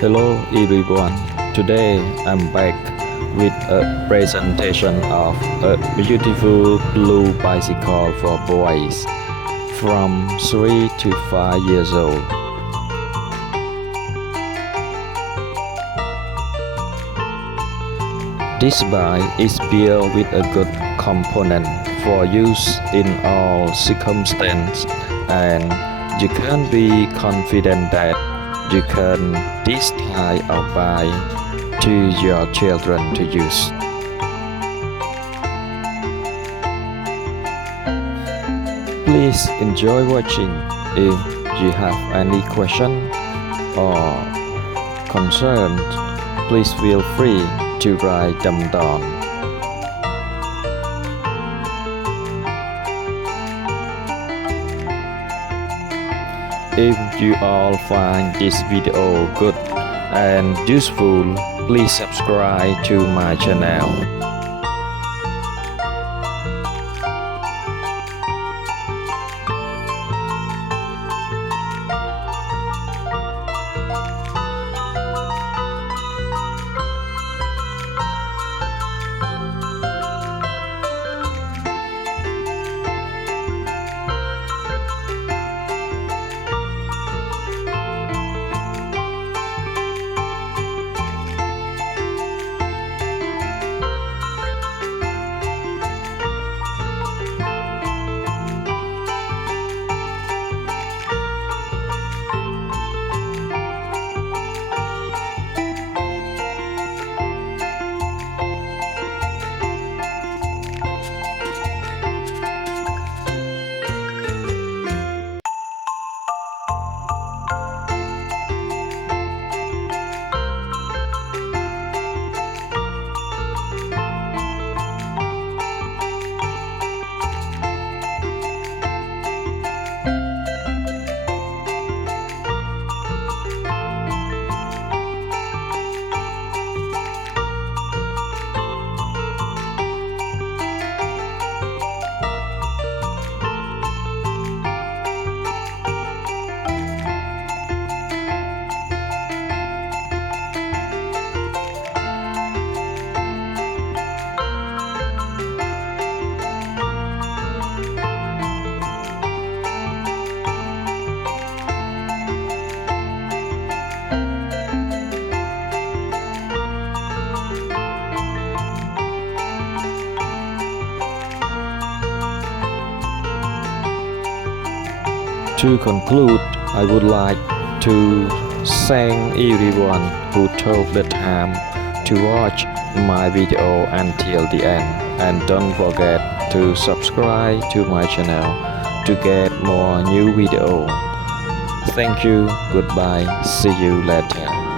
Hello everyone, today I'm back with a presentation of a beautiful blue bicycle for boys from 3 to 5 years old. This bike is built with a good component for use in all circumstances, and you can be confident that you can this type of bike to your children to use. Please enjoy watching. If you have any question or concern, please feel free to write them down. If you all find this video good and useful, please subscribe to my channel. To conclude, I would like to thank everyone who took the time to watch my video until the end, and don't forget to subscribe to my channel to get more new videos. Thank you, goodbye, see you later.